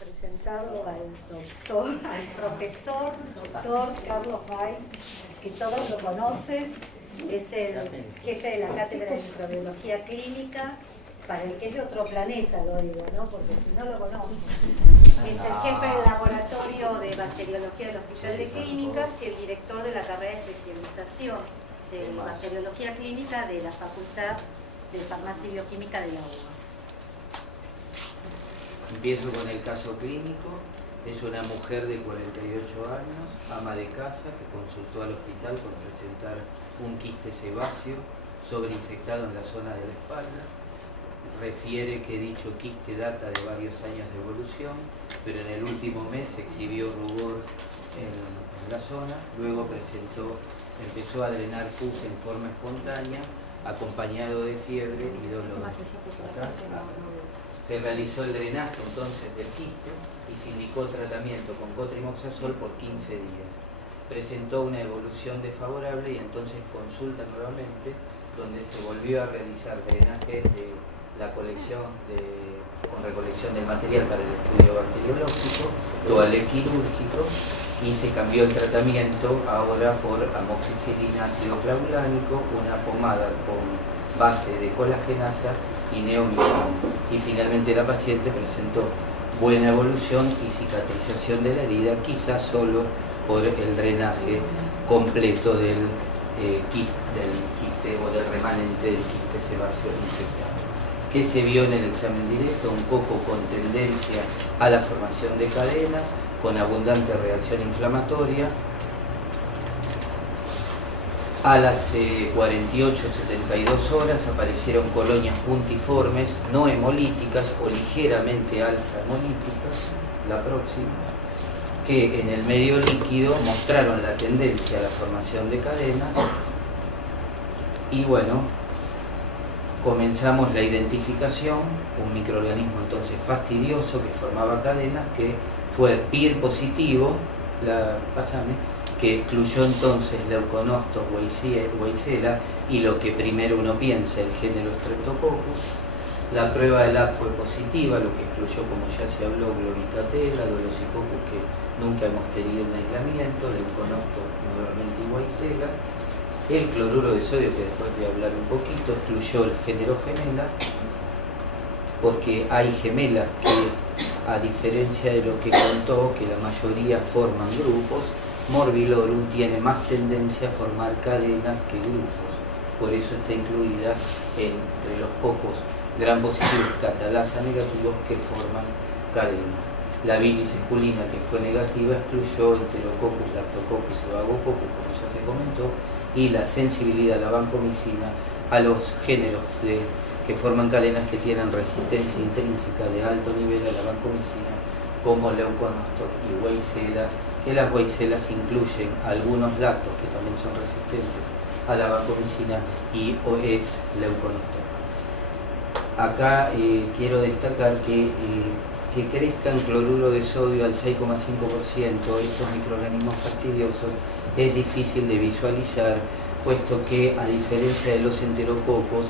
presentarlo al profesor, doctor Carlos Bay, que todos lo conocen, es el jefe de la Cátedra de Microbiología Clínica, para el que es de otro planeta, lo digo, ¿no? Porque si no lo conocen. Es el jefe del laboratorio de bacteriología del Hospital de Clínicas y el director de la carrera de especialización de bacteriología clínica de la Facultad de Farmacia y Bioquímica de la UBA. Empiezo con el caso clínico. Es una mujer de 48 años, ama de casa, que consultó al hospital por presentar un quiste sebáceo sobreinfectado en la zona de la espalda. Refiere que dicho quiste data de varios años de evolución, pero en el último mes exhibió rubor en la zona. Luego empezó a drenar pus en forma espontánea, acompañado de fiebre y dolor. Se realizó el drenaje entonces del quiste y se indicó tratamiento con cotrimoxazol por 15 días. Presentó una evolución desfavorable y entonces consulta nuevamente, donde se volvió a realizar drenaje de la colección con recolección del material para el estudio bacteriológico, toalé quirúrgico, y se cambió el tratamiento ahora por amoxicilina ácido clavulánico, una pomada con base de colagenasa y neomicron. Y finalmente la paciente presentó buena evolución y cicatrización de la herida, quizás solo por el drenaje completo del quiste o del remanente del quiste sebáceo infectado. ¿Qué se vio en el examen directo? Un coco con tendencia a la formación de cadenas, con abundante reacción inflamatoria. A las 48-72 horas aparecieron colonias puntiformes, no hemolíticas o ligeramente alfa hemolíticas, la próxima, que en el medio líquido mostraron la tendencia a la formación de cadenas. Y bueno, comenzamos la identificación, un microorganismo entonces fastidioso que formaba cadenas, que fue PIR positivo, que excluyó entonces Leuconostoc weissela y lo que primero uno piensa, el género Streptococcus. La prueba de lab fue positiva, lo que excluyó, como ya se habló, Globicatella, Dolosycoccus, que nunca hemos tenido un aislamiento, Leuconostoc nuevamente y weissela. El cloruro de sodio, que después voy a hablar un poquito, excluyó el género gemela, porque hay gemelas que, a diferencia de lo que contó, que la mayoría forman grupos, Morbillorum tiene más tendencia a formar cadenas que grupos. Por eso está incluida entre los cocos gram positivos catalasa negativos que forman cadenas. La bilis esculina, que fue negativa, excluyó Enterococcus, Lactococcus y Bagococcus, como ya se comentó, y la sensibilidad a la vancomicina a los géneros que forman cadenas que tienen resistencia intrínseca de alto nivel a la vancomicina, como Leuconostoc y weissela, que las weiselas incluyen algunos lactos que también son resistentes a la vancomicina y o ex Leuconostoc. Acá quiero destacar que crezcan cloruro de sodio al 6,5% estos microorganismos fastidiosos es difícil de visualizar, puesto que, a diferencia de los enterococos,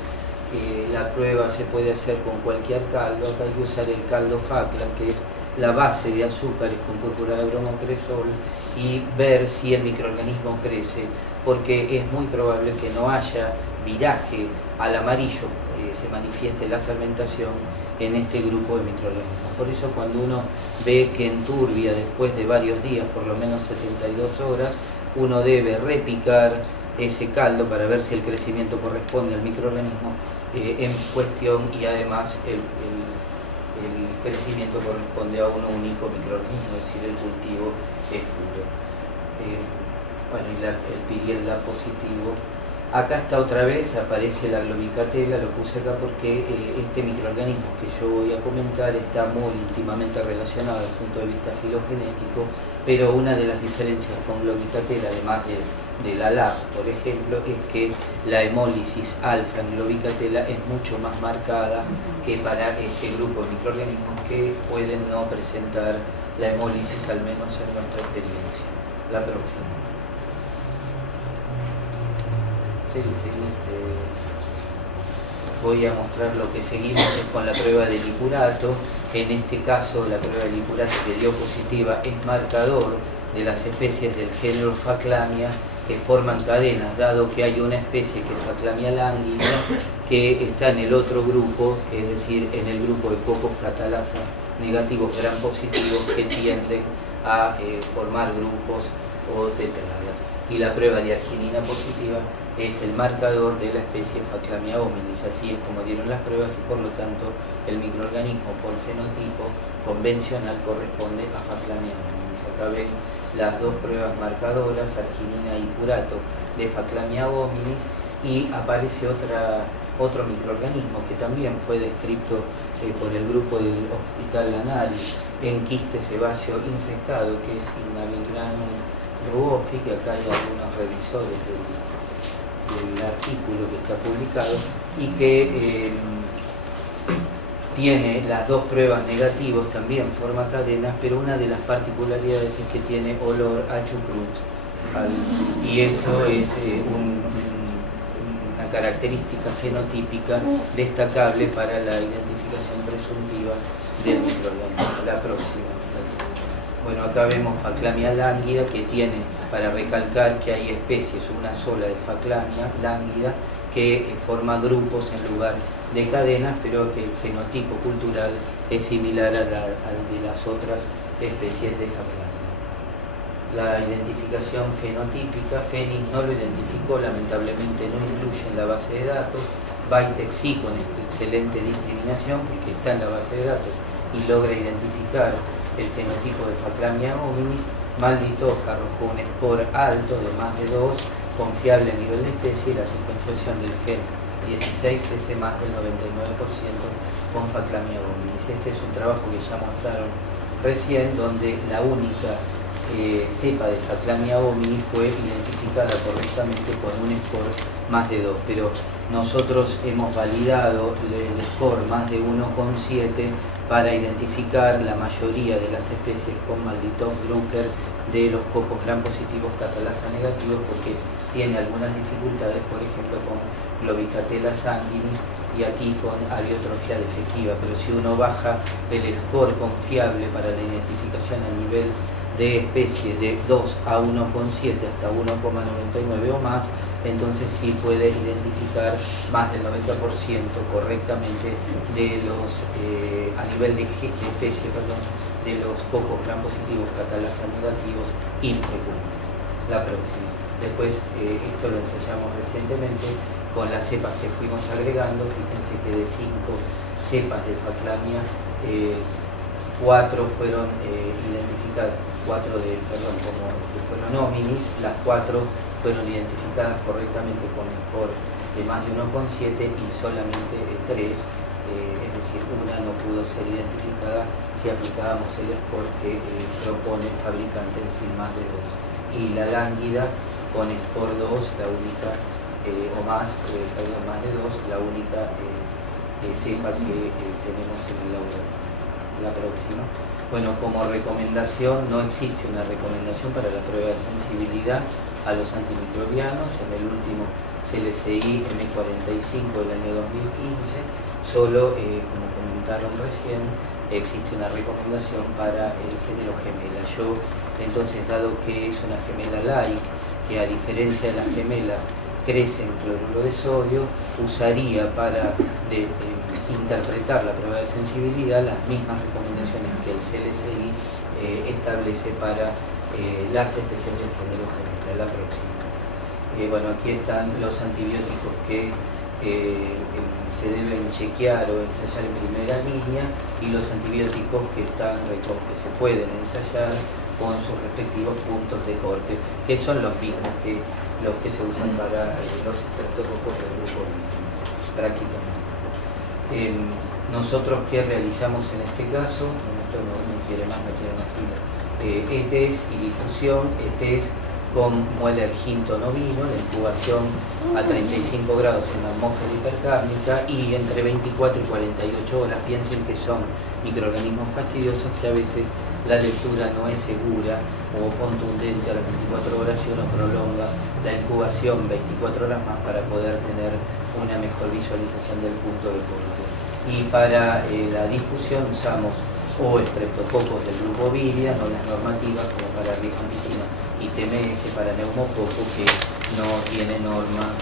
la prueba se puede hacer con cualquier caldo. Acá hay que usar el caldo Faklan, que es la base de azúcares con púrpura de bromocresol, y ver si el microorganismo crece, porque es muy probable que no haya viraje al amarillo, se manifieste la fermentación en este grupo de microorganismos. Por eso, cuando uno ve que enturbia después de varios días, por lo menos 72 horas, uno debe repicar ese caldo para ver si el crecimiento corresponde al microorganismo en cuestión, y además el crecimiento corresponde a un único microorganismo, es decir, el cultivo es puro. Bueno, y el piriel da positivo. Acá está otra vez, aparece la Globicatella, lo puse acá porque este microorganismo que yo voy a comentar está muy íntimamente relacionado desde el punto de vista filogenético, pero una de las diferencias con Globicatella, además de la LAB, por ejemplo, es que la hemólisis alfa en Globicatella es mucho más marcada que para este grupo de microorganismos que pueden no presentar la hemólisis, al menos en nuestra experiencia. La próxima. Voy a mostrar lo que seguimos con la prueba del licurato, En este caso, la prueba de licurato que dio positiva es marcador de las especies del género Phaclamia que forman cadenas, dado que hay una especie que es Phaclamia languida que está en el otro grupo, es decir, en el grupo de cocos catalasa negativos gram positivos que tienden a formar grupos o tetradas. Y la prueba de arginina positiva es el marcador de la especie Phaclamia hominis, así es como dieron las pruebas y por lo tanto el microorganismo por fenotipo convencional corresponde a Phaclamia hominis. Acá ven las dos pruebas marcadoras, arginina y purato de Phaclamia hominis, y aparece otro microorganismo que también fue descrito por el grupo del Hospital Lanari en quiste sebáceo infectado, que es Ignavigranum ruofi, que acá hay algunos revisores del artículo que está publicado y que tiene las dos pruebas negativos, también forma cadenas, pero una de las particularidades es que tiene olor a chucrut, y eso es una característica fenotípica destacable para la identificación presuntiva del microorganismo. La próxima. Bueno, acá vemos Phaclamia lánguida, que tiene, para recalcar que hay especies, una sola de Phaclamia lánguida, que forma grupos en lugar de cadenas, pero que el fenotipo cultural es similar al de las otras especies de Phaclamia. La identificación fenotípica, Phoenix no lo identificó, lamentablemente no incluye en la base de datos. Vitek sí, con excelente discriminación, porque está en la base de datos y logra identificar el fenotipo de Phaclamia hominis. Malditoff arrojó un score alto de más de 2, confiable a nivel de especie, y la secuenciación del gen 16 es más del 99% con Phaclamia hominis. Este es un trabajo que ya mostraron recién, donde la única cepa de Phaclamia hominis fue identificada correctamente con un score más de 2, pero nosotros hemos validado el score más de 1,7 para identificar la mayoría de las especies con Malditoff-Brucker de los cocos gram positivos catalasa negativos, porque tiene algunas dificultades, por ejemplo con Globicatella sanguinis y aquí con aviotrofia defectiva, pero si uno baja el score confiable para la identificación a nivel de especies de 2 a 1,7 hasta 1,99 o más, entonces sí puede identificar más del 90% correctamente de los, a nivel de especie, de los cocos gram positivos catalasa negativos infrecuentes. La próxima. Después, esto lo ensayamos recientemente con las cepas que fuimos agregando. Fíjense que de 5 cepas de Phaclamia, 4 fueron identificadas, como que fueron hominis, las 4 fueron identificadas correctamente con score de más de 1,7 y solamente 3, es decir, una no pudo ser identificada si aplicábamos el score que propone el fabricante, es decir, más de 2. Y la lánguida con score 2, la única, o más, más de 2, la única cepa que tenemos en el laboratorio. La próxima. Bueno, como recomendación, no existe una recomendación para la prueba de sensibilidad a los antimicrobianos. En el último CLCI M45 del año 2015, solo, como comentaron recién, existe una recomendación para el género gemela. Yo, entonces, dado que es una gemela like, que a diferencia de las gemelas crece en cloruro de sodio, usaría para interpretar la prueba de sensibilidad las mismas recomendaciones que el CLCI establece para las especies del género gemela. La próxima. Bueno, aquí están los antibióticos que se deben chequear o ensayar en primera línea y los antibióticos que se pueden ensayar con sus respectivos puntos de corte, que son los mismos que los que se usan para los estreptococos del grupo prácticamente. Nosotros, ¿qué realizamos en este caso? Esto no quiere más, ETS y difusión. ETS con Mueller Hinton ovino, la incubación a 35 grados en la atmósfera hipercárnica y entre 24 y 48 horas. Piensen que son microorganismos fastidiosos que a veces la lectura no es segura o contundente a las 24 horas y uno prolonga la incubación 24 horas más para poder tener una mejor visualización del punto de corte. y para la difusión usamos o estreptococos del grupo Viria, no las normativas como para rifampicina y TMS para neumococo, que no tiene norma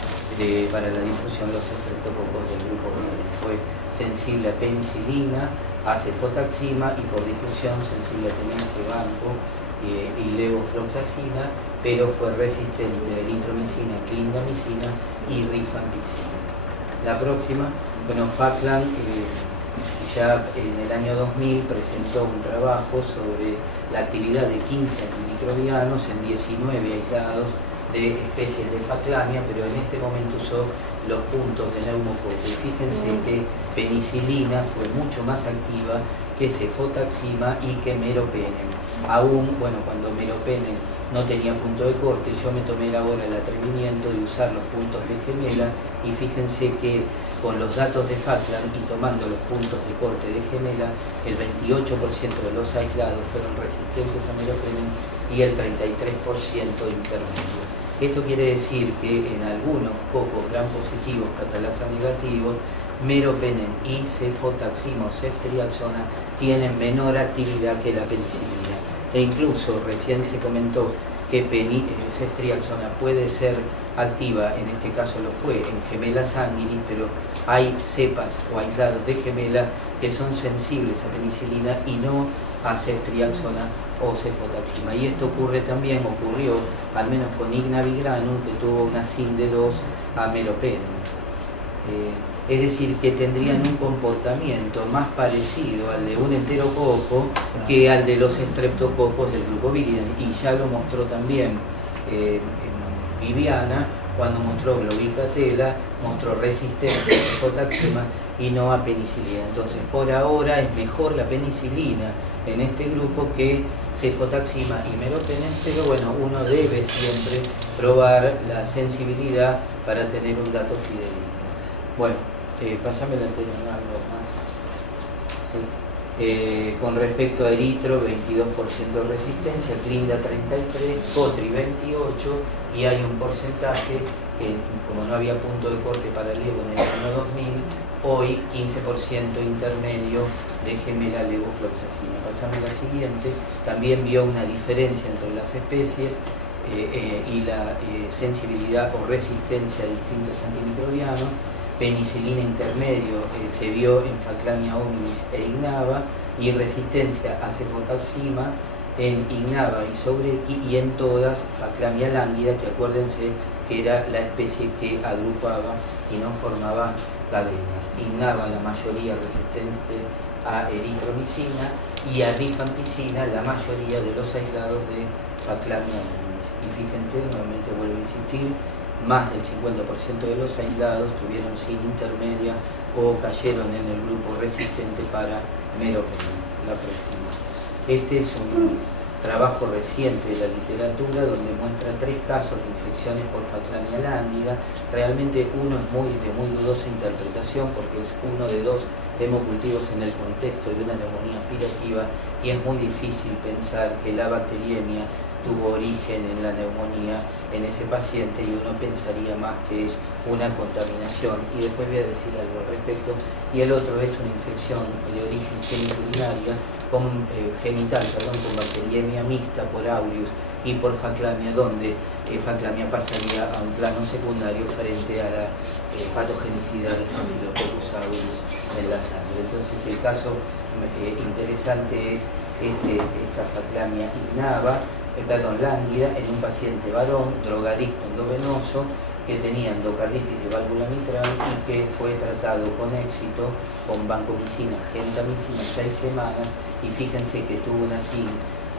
para la difusión los estreptococos del grupo Viria. Fue sensible a penicilina, a cefotaxima y por difusión sensible a TMS, banco y levofloxacina, pero fue resistente a eritromicina, clindamicina y rifampicina. La próxima, bueno, Falkland ya en el año 2000 presentó un trabajo sobre la actividad de 15 antimicrobianos en 19 aislados de especies de Falklandia, pero en este momento usó los puntos de neumococo. Y fíjense que penicilina fue mucho más activa que cefotaxima y que meropenem. Aún, bueno, cuando meropenem no tenía punto de corte, yo me tomé ahora el atrevimiento de usar los puntos de gemela y fíjense que con los datos de Falkland y tomando los puntos de corte de gemela, el 28% de los aislados fueron resistentes a meropenem y el 33% intermedio. Esto quiere decir que en algunos cocos gram positivos, catalasa negativos, meropenem y cefotaxima o ceftriaxona tienen menor actividad que la penicilina. E incluso recién se comentó que ceftriaxona puede ser activa, en este caso lo fue, en gemela sanguinis, pero hay cepas o aislados de gemela que son sensibles a penicilina y no a ceftriaxona o cefotaxima. Y esto ocurrió al menos con Ignavigranum, que tuvo una SIN de 2 a meropenem. Es decir, que tendrían un comportamiento más parecido al de un enterococo que al de los estreptococos del grupo Viridem. Y ya lo mostró también Viviana cuando mostró globicatela, mostró resistencia a cefotaxima y no a penicilina. Entonces, por ahora es mejor la penicilina en este grupo que cefotaxima y meropenem, pero bueno, uno debe siempre probar la sensibilidad para tener un dato fidedigno. Bueno, pásame la anterior, algo más. Sí. Con respecto a eritro, 22% de resistencia, clinda 33, cotri 28, y hay un porcentaje que, como no había punto de corte para el levo en el año 2000, hoy 15% intermedio de gemela levofloxacina. Pasame la siguiente. También vio una diferencia entre las especies y la sensibilidad o resistencia a distintos antimicrobianos. Penicilina intermedio se vio en Falklandia hominis e Ignava, y resistencia a cefotaxima en Ignava y Sobreki, y en todas Falklandia lánguida, que acuérdense que era la especie que agrupaba y no formaba cadenas. Ignava la mayoría resistente a eritromicina y a rifampicina la mayoría de los aislados de Falklandia hominis. Y fíjense, nuevamente vuelvo a insistir, más del 50% de los aislados tuvieron SIN intermedia o cayeron en el grupo resistente para meropenem. La próxima. Este es un trabajo reciente de la literatura donde muestra 3 casos de infecciones por Falklandia lángida. Realmente uno es de muy dudosa interpretación porque es uno de 2 hemocultivos en el contexto de una neumonía aspirativa, y es muy difícil pensar que la bacteriemia tuvo origen en la neumonía en ese paciente, y uno pensaría más que es una contaminación, y después voy a decir algo al respecto. Y el otro es una infección de origen genital, con bacteriemia mixta por aureus y por Falklandia, donde Falklandia pasaría a un plano secundario frente a la patogenicidad de Staphylococcus aureus en la sangre. Entonces el caso interesante es esta Falklandia lánguida en un paciente varón, drogadicto endovenoso, que tenía endocarditis de válvula mitral y que fue tratado con éxito con vancomicina, gentamicina 6 semanas, y fíjense que tuvo una SIN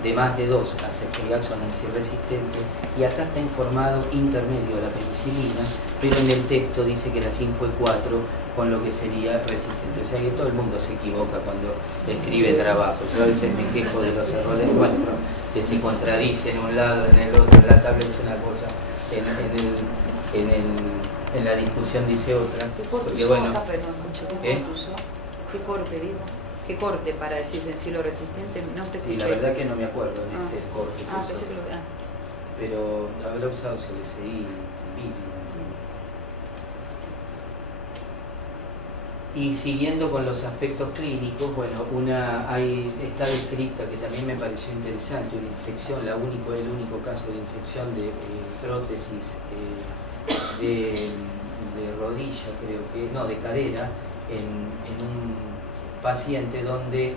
de más de 2 a ceftriaxona resistente, y acá está informado intermedio a la penicilina, pero en el texto dice que la SIN fue 4, con lo que sería resistente. O sea que todo el mundo se equivoca cuando escribe trabajos. Yo a veces me quejo de los errores nuestros, que se contradicen en un lado, en el otro, en la tabla dice una cosa, en la discusión dice otra. ¿Qué corte porque, bueno, ¿Qué corte digo? ¿Qué corte para decir sensible resistente? No te escuché. Y la verdad que no me acuerdo en este corte. Pensé que lo... Pero habrá usado CLSI, vídeo. Y siguiendo con los aspectos clínicos, bueno, está descrita, que también me pareció interesante, una infección, el único caso de infección de prótesis de rodilla, creo que, no, de cadera, en un paciente donde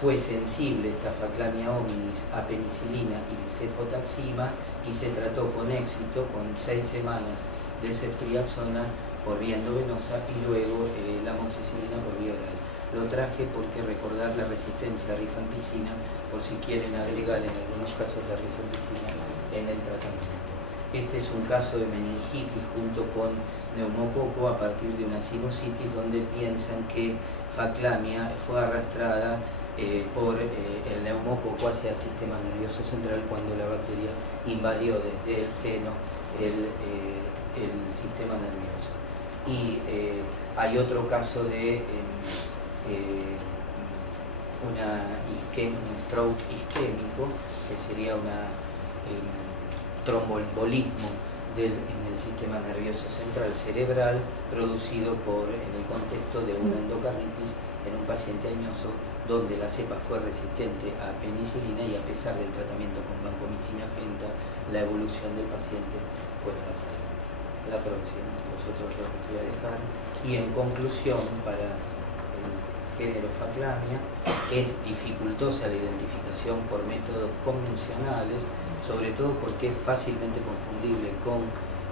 fue sensible esta Phaclamia hominis a penicilina y cefotaxima, y se trató con éxito con 6 semanas de ceftriaxona por vía endovenosa y luego la amoxicilina por vía oral. Lo traje porque recordar la resistencia a rifampicina, por si quieren agregar en algunos casos la rifampicina en el tratamiento. Este es un caso de meningitis junto con neumococo a partir de una sinusitis, donde piensan que Phaclamia fue arrastrada por el neumococo hacia el sistema nervioso central cuando la bacteria invadió desde el seno el sistema nervioso. Y hay otro caso de un stroke isquémico, que sería un tromboembolismo en el sistema nervioso central cerebral, producido en el contexto de una endocarditis en un paciente añoso, donde la cepa fue resistente a penicilina y a pesar del tratamiento con vancomicina agenta, la evolución del paciente fue fatal. La próxima, los otros dos los voy a dejar. Y en conclusión, para el género Phaclamia, es dificultosa la identificación por métodos convencionales, sobre todo porque es fácilmente confundible con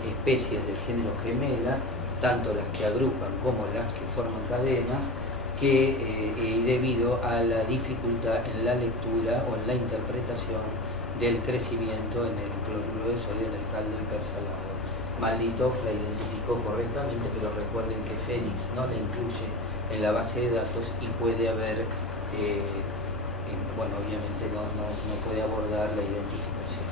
especies del género gemela, tanto las que agrupan como las que forman cadenas, debido a la dificultad en la lectura o en la interpretación del crecimiento en el cloruro de sodio en el caldo hipersalado. Malditoff la identificó correctamente, pero recuerden que Phoenix no la incluye en la base de datos y puede haber, obviamente no puede abordar la identificación.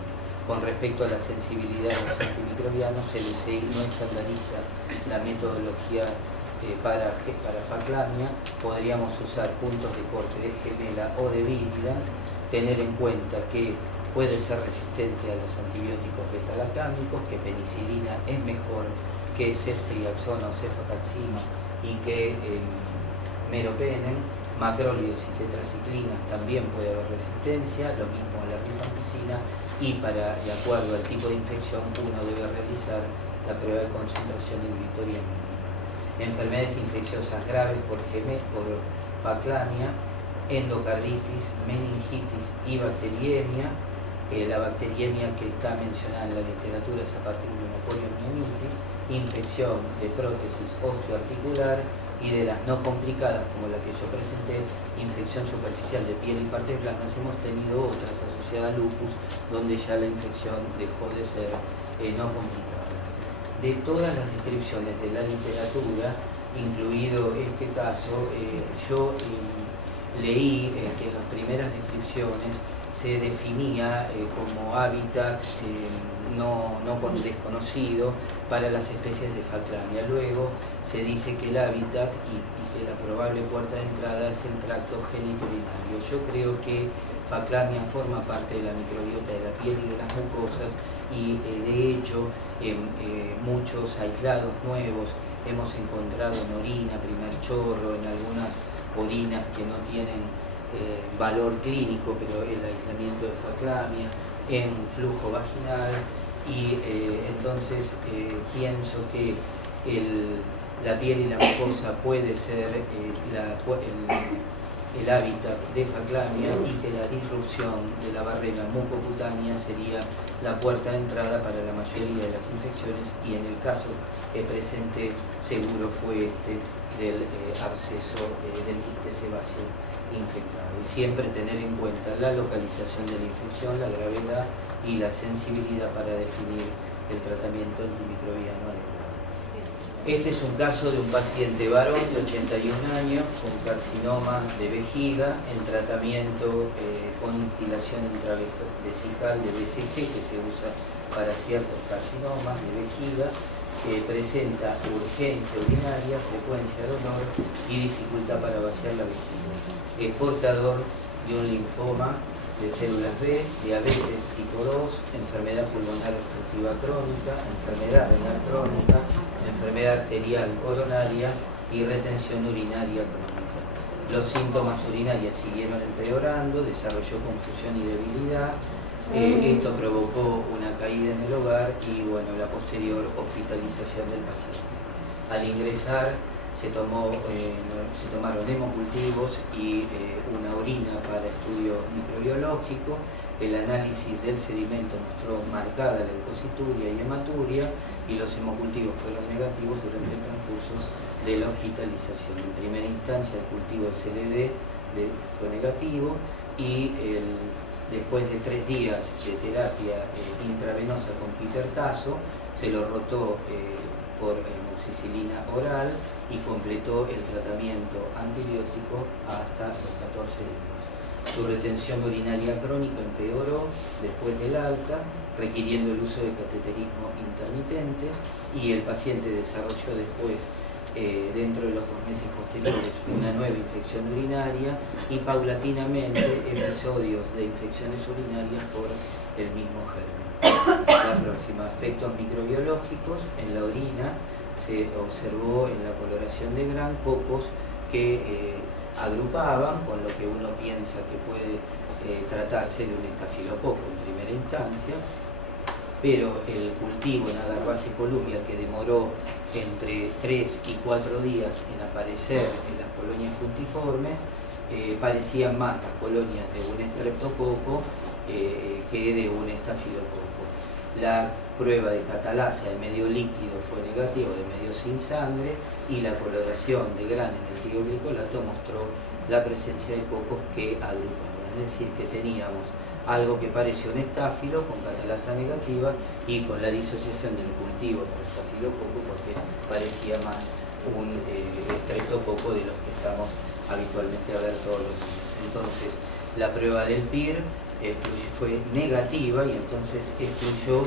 Con respecto a la sensibilidad de los antimicrobianos, LCI no estandariza la metodología para Phaclamia. Podríamos usar puntos de corte de gemela o de viridas, tener en cuenta que puede ser resistente a los antibióticos beta-lactámicos, que penicilina es mejor que ceftriaxona o cefotaxima y que meropenem, macrólidos y tetraciclinas también puede haber resistencia, lo mismo a la rifampicina, y de acuerdo al tipo de infección uno debe realizar la prueba de concentración inhibitoria mínima. Enfermedades infecciosas graves por Phaclamia, endocarditis, meningitis y bacteriemia. La bacteriemia que está mencionada en la literatura es a partir de una poliomielitis, infección de prótesis osteoarticular, y de las no complicadas, como la que yo presenté, infección superficial de piel y partes blancas, hemos tenido otras asociadas a lupus, donde ya la infección dejó de ser no complicada. De todas las descripciones de la literatura, incluido este caso, yo leí que en las primeras descripciones se definía como hábitat no desconocido para las especies de Phaclamia. Luego se dice que el hábitat y que la probable puerta de entrada es el tracto genitourinario. Yo creo que Phaclamia forma parte de la microbiota de la piel y de las mucosas, y de hecho muchos aislados nuevos hemos encontrado en orina, primer chorro, en algunas orinas que no tienen valor clínico, pero el aislamiento de Phaclamia, en flujo vaginal, y entonces pienso que la piel y la mucosa puede ser el hábitat de Phaclamia, y que la disrupción de la barrera mucocutánea sería la puerta de entrada para la mayoría de las infecciones, y en el caso presente seguro fue del absceso del quiste sebáceo infectado. Y siempre tener en cuenta la localización de la infección, la gravedad y la sensibilidad para definir el tratamiento antimicrobiano adecuado. Este es un caso de un paciente varón de 81 años con carcinoma de vejiga en tratamiento con instilación intravesical de BCG, que se usa para ciertos carcinomas de vejiga, que presenta urgencia urinaria, frecuencia de dolor y dificultad para vaciar la vejiga. Es portador de un linfoma de células B, diabetes tipo 2, enfermedad pulmonar obstructiva crónica, enfermedad renal crónica, enfermedad arterial coronaria y retención urinaria crónica. Los síntomas urinarios siguieron empeorando, desarrolló confusión y debilidad. Esto provocó una caída en el hogar y bueno, la posterior hospitalización del paciente. Al ingresar se tomaron hemocultivos y una orina para estudio microbiológico. El análisis del sedimento mostró marcada leucocituria y hematuria y los hemocultivos fueron negativos durante el transcurso de la hospitalización. En primera instancia el cultivo del CLD fue negativo y después de 3 días de terapia intravenosa con pipertazo se lo rotó por amoxicilina oral y completó el tratamiento antibiótico hasta los 14 días. Su retención urinaria crónica empeoró después del alta, requiriendo el uso de cateterismo intermitente, y el paciente desarrolló después, dentro de los 2 meses posteriores, una nueva infección urinaria y paulatinamente episodios de infecciones urinarias por el mismo germen. La próxima, aspectos microbiológicos. En la orina se observó en la coloración de Gram cocos que agrupaban, con lo que uno piensa que puede tratarse de un estafilococo en primera instancia, pero el cultivo en agar base columia, que demoró entre 3 y 4 días en aparecer en las colonias puntiformes, parecían más las colonias de un estreptococo que de un estafilococo. La prueba de catalasa de medio líquido fue negativa, de medio sin sangre, y la coloración de Gram en el tioglicolato mostró la presencia de cocos que agrupaban, es decir, que teníamos algo que parecía un estáfilo con catalasa negativa y con la disociación del cultivo por estafilococo, porque parecía más un estreptococo de los que estamos habitualmente a ver todos los días. Entonces, la prueba del PIR fue negativa y entonces excluyó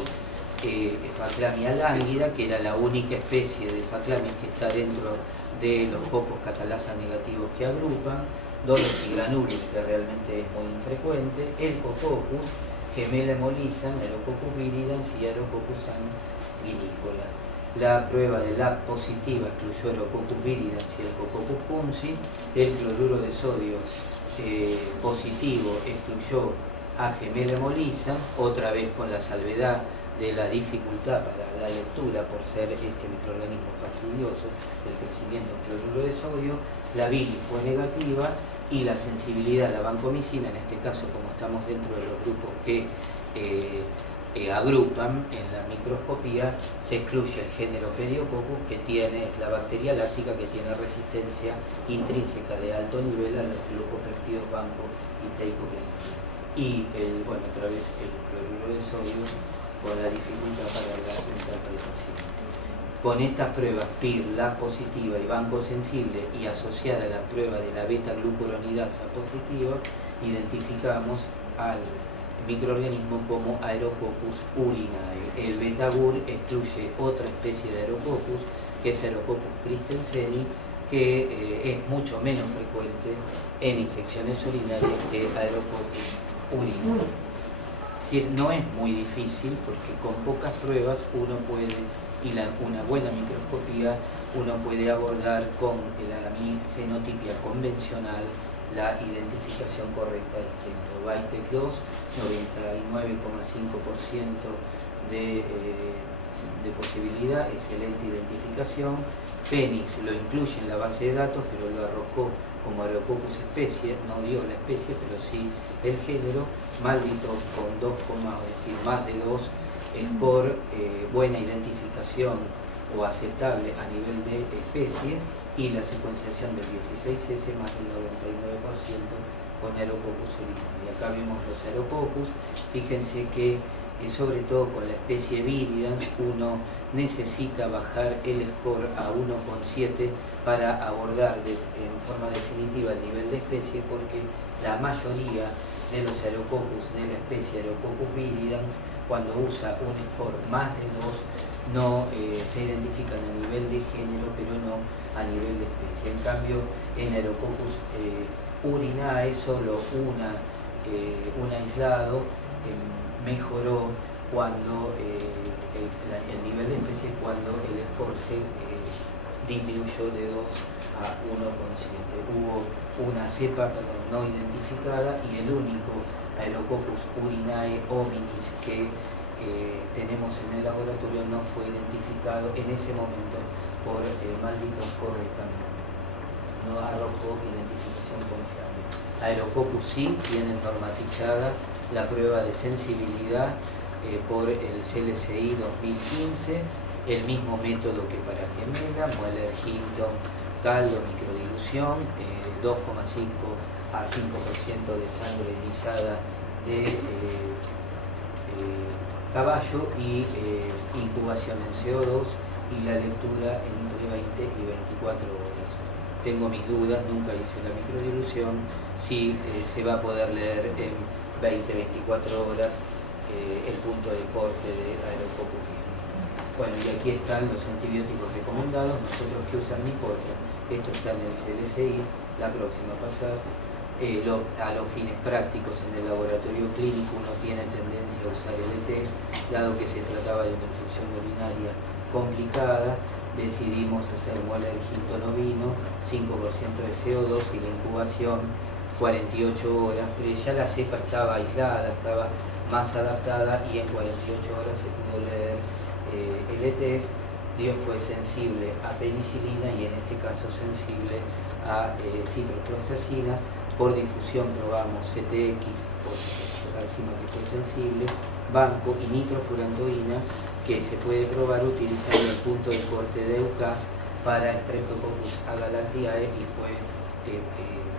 Phaclamia lánguida, que era la única especie de Phaclamia que está dentro de los cocos catalasa negativos que agrupan, Dolos y Granulus, que realmente es muy infrecuente, el Coccus, Gemela hemolysan, Aerococcus viridans y Aerococcus sanguinicola. La prueba de LAB positiva excluyó Aerococcus viridans y el Coccus punci. El cloruro de sodio positivo excluyó a Gemela hemolysan, otra vez con la salvedad de la dificultad para la lectura por ser este microorganismo fastidioso, el crecimiento del cloruro de sodio. La bilis fue negativa y la sensibilidad a la vancomicina, en este caso como estamos dentro de los grupos que agrupan en la microscopía, se excluye el género Pediococcus, que tiene la bacteria láctica, que tiene resistencia intrínseca de alto nivel a los glucopéptidos banco y teicoquinona. Y otra vez el cloruro de sodio con la dificultad para la interpretación. Con estas pruebas PIR, LAB positiva y banco sensible, y asociada a la prueba de la beta-glucuronidasa positiva, identificamos al microorganismo como Aerococcus urinae. El beta-gur excluye otra especie de Aerococcus, que es Aerococcus christenseni, que es mucho menos frecuente en infecciones urinarias que Aerococcus urinae. No es muy difícil, porque con pocas pruebas uno puede, y una buena microscopía, uno puede abordar con la fenotipia convencional la identificación correcta del género. Vitek 2, 99,5% de posibilidad, excelente identificación. Phoenix lo incluye en la base de datos, pero lo arrojó como Aerococcus especie, no dio la especie, pero sí el género. Maldito con 2, es decir, más de 2, es por buena identificación o aceptable a nivel de especie, y la secuenciación del 16S más del 99% con Aerococcus urinae. Y acá vemos los Aerococcus. Fíjense que sobre todo con la especie viridans uno necesita bajar el score a 1,7 para abordar en forma definitiva el nivel de especie, porque la mayoría de los Aerococcus de la especie Aerococcus viridans, cuando usa un score más de 2, no se identifican a nivel de género, pero no a nivel de especie. En cambio, en Aerococcus urinae, solo un aislado mejoró cuando el nivel de especie, cuando el score se disminuyó de 2 a 1,7. Hubo una cepa no identificada y el único Aerococcus urinae hominis que tenemos en el laboratorio no fue identificado en ese momento por malditos correctamente. No arrojó identificación confiable. Aerococcus sí tiene normatizada la prueba de sensibilidad por el CLSI 2015, el mismo método que para gemela, Mueller-Hinton, caldo, microdilución, 2,5 a 5% de sangre lisada de caballo y incubación en CO2 y la lectura entre 20 y 24 horas. Tengo mis dudas, nunca hice la microdilución, si se va a poder leer en 20-24 horas el punto de corte de Aerococcus. Bueno, y aquí están los antibióticos recomendados, nosotros que usar no importa, esto está en el CLSI, la próxima pasar. A los fines prácticos en el laboratorio clínico uno tiene tendencia a usar el ETS, dado que se trataba de una infusión urinaria complicada, decidimos hacer Mueller-Hinton ovino, 5% de CO2 y la incubación 48 horas, pero ya la cepa estaba aislada, estaba más adaptada y en 48 horas se pudo leer el ETS. Dios fue sensible a penicilina y en este caso sensible a ciprofloxacina. Por difusión probamos CTX, por encima que fue sensible, banco y nitrofurantoína, que se puede probar utilizando el punto de corte de EUCAS para Streptococcus agalactiae y fue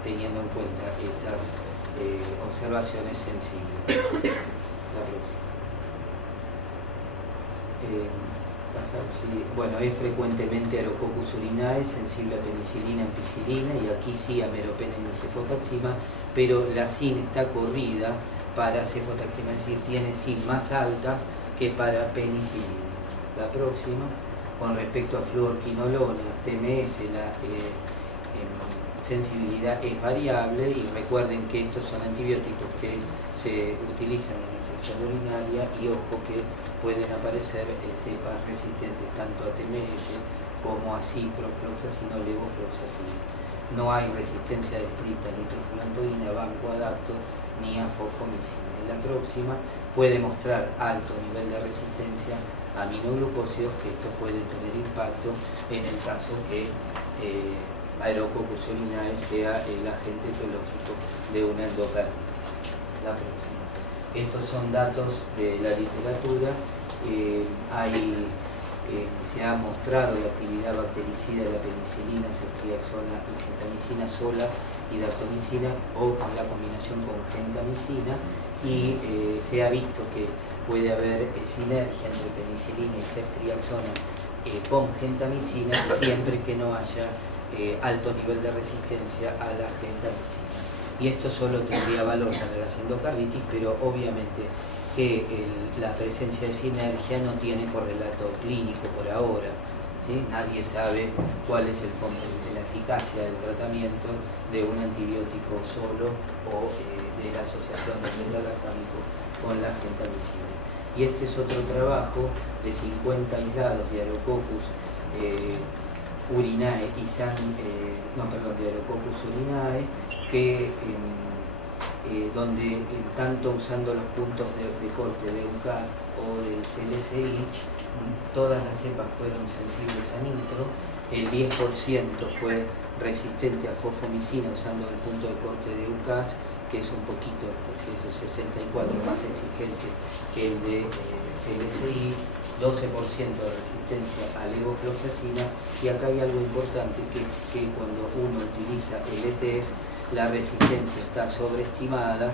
teniendo en cuenta estas observaciones sensibles. La próxima. Sí. Bueno, es frecuentemente Aerococcus urinae, sensible a penicilina, ampicilina y aquí sí a meropenem y cefotaxima, pero la SIN está corrida para cefotaxima, es decir, tiene SIN más altas que para penicilina. La próxima, con respecto a fluorquinolona, TMS, la sensibilidad es variable y recuerden que estos son antibióticos que se utilizan en la infección urinaria y ojo que pueden aparecer cepas resistentes tanto a TMS como a ciprofloxacina o levofloxacina. No hay resistencia descrita ni nitrofurantoína, banco adapto ni a fosfomicina. En la próxima puede mostrar alto nivel de resistencia a aminoglucósidos, que esto puede tener impacto en el caso que Aerococcus urinae sea el agente etiológico de una endocarditis. La próxima. Estos son datos de la literatura. Se ha mostrado la actividad bactericida de la penicilina, ceftriaxona y gentamicina solas y daptomicina o con la combinación con gentamicina y se ha visto que puede haber sinergia entre penicilina y ceftriaxona con gentamicina siempre que no haya alto nivel de resistencia a la gentamicina. Y esto solo tendría valor para las endocarditis, pero obviamente que la presencia de sinergia no tiene correlato clínico por ahora, ¿sí? Nadie sabe cuál es la eficacia del tratamiento de un antibiótico solo o de la asociación del beta-lactámico con la gentamicina. Y este es otro trabajo de 50 aislados de Aerococcus urinae y de Aerococcus urinae que donde tanto usando los puntos de corte de EUCAS o del CLSI, todas las cepas fueron sensibles a nitro, el 10% fue resistente a fosfomicina usando el punto de corte de EUCAS, que es un poquito, porque es el 64 más exigente que el de CLSI, 12% de resistencia a levofloxacina, y acá hay algo importante que cuando uno utiliza el ETS, la resistencia está sobreestimada,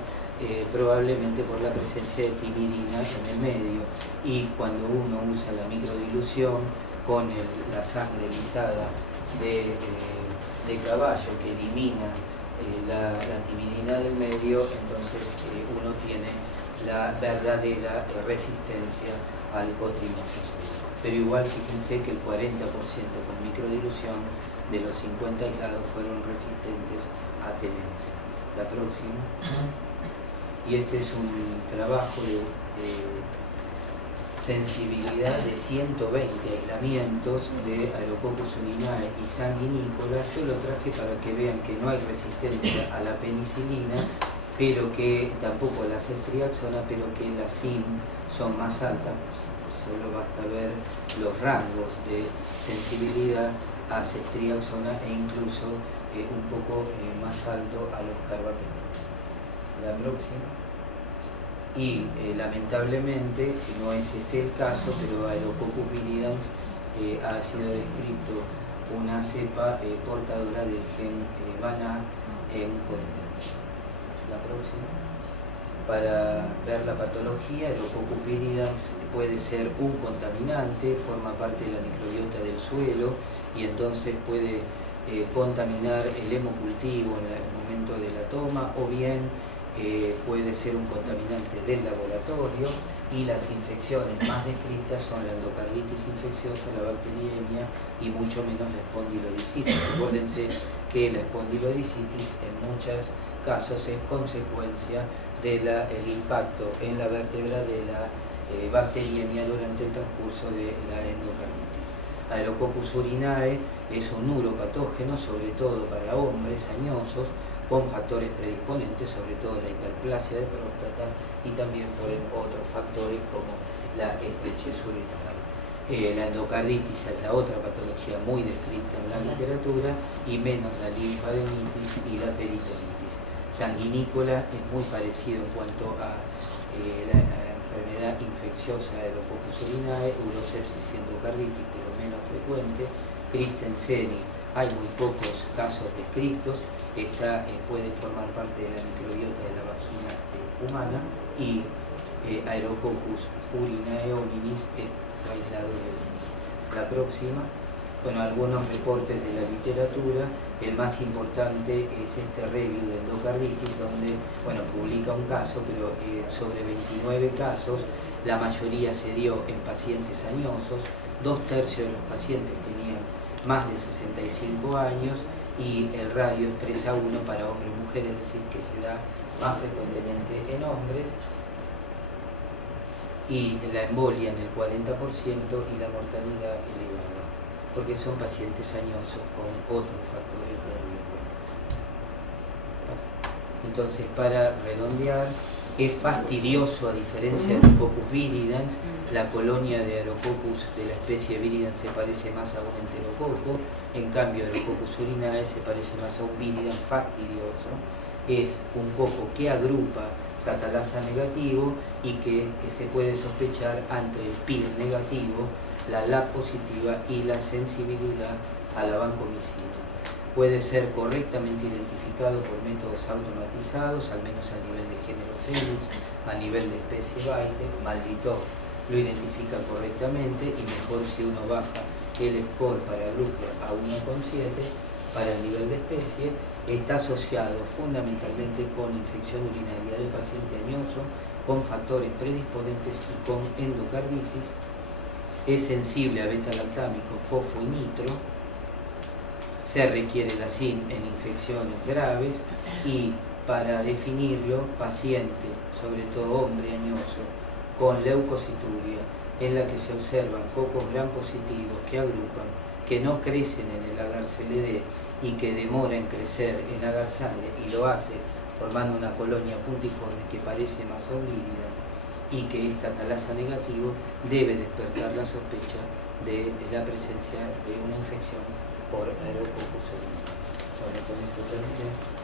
probablemente por la presencia de timidina en el medio, y cuando uno usa la microdilución con la sangre lisada de caballo que elimina la timidina del medio, entonces uno tiene la verdadera resistencia al cotrimazazol. Pero igual fíjense que el 40% con microdilución de los 50 aislados fueron resistentes a TMS. La próxima. Y este es un trabajo de sensibilidad de 120 aislamientos de Aerococcus urinae y sanguinícola. Yo lo traje para que vean que no hay resistencia a la penicilina, pero que tampoco la ceftriaxona, pero que las SIM son más altas. Solo basta ver los rangos de sensibilidad a ceftriaxona e incluso un poco más alto a los carbapenems. La próxima. Y lamentablemente, no es este el caso, pero Aerococcus viridans ha sido descrito una cepa portadora del gen BANA en Corinth. La próxima. Para ver la patología, Aerococcus viridans puede ser un contaminante, forma parte de la microbiota del suelo y entonces puede contaminar el hemocultivo en el momento de la toma, o bien puede ser un contaminante del laboratorio, y las infecciones más descritas son la endocarditis infecciosa, la bacteriemia y mucho menos la espondilodicitis. Acuérdense que la espondilodicitis en muchos casos es consecuencia del impacto en la vértebra de la bacteriemia durante el transcurso de la endocarditis. Aerococcus urinae es un uropatógeno, sobre todo para hombres añosos, con factores predisponentes, sobre todo la hiperplasia de próstata, y también por otros factores como la estrechez urinaria. La endocarditis es la otra patología muy descrita en la literatura, y menos la linfadenitis y la peritonitis. Sanguinícola es muy parecido en cuanto a la enfermedad infecciosa de Aerococcus urinae, urosepsis y endocarditis, pero menos frecuente. Christensen, hay muy pocos casos descritos. Esta puede formar parte de la microbiota de la vagina humana, y Aerococcus urinae hominis es aislado de la próxima. Bueno, algunos reportes de la literatura. El más importante es este review de endocarditis, donde, bueno, publica un caso, pero sobre 29 casos, la mayoría se dio en pacientes añosos. 2/3 de los pacientes tenían más de 65 años, y el radio es 3:1 para hombres y mujeres, es decir, que se da más frecuentemente en hombres, y la embolia en el 40% y la mortalidad elevada, porque son pacientes añosos con otros factores de riesgo. Entonces, para redondear, es fastidioso, a diferencia de Aerococcus viridans. La colonia de Aerococcus de la especie viridans se parece más a un enterococo, en cambio Aerococcus urinae se parece más a un viridans fastidioso. Es un coco que agrupa catalasa negativo y que se puede sospechar entre el PIR negativo, la LAP positiva y la sensibilidad a la vancomicina. Puede ser correctamente identificado por métodos automatizados, al menos a nivel de género Félix, a nivel de especie Baite. Maldito lo identifica correctamente, y mejor si uno baja el score para Brucker a 1,7 para el nivel de especie. Está asociado fundamentalmente con infección urinaria del paciente añoso, con factores predisponentes y con endocarditis. Es sensible a beta-lactámico, fosfo y nitro. Se requiere la SIN en infecciones graves, y para definirlo, paciente, sobre todo hombre añoso, con leucocituria, en la que se observan cocos gram positivos que agrupan, que no crecen en el agar CLD y que demora en crecer en agar sangre, y lo hace formando una colonia puntiforme que parece más a un viridans, y que es catalasa negativo, debe despertar la sospecha de la presencia de una infección por Aerococcus urinae. Bueno, con esto terminé.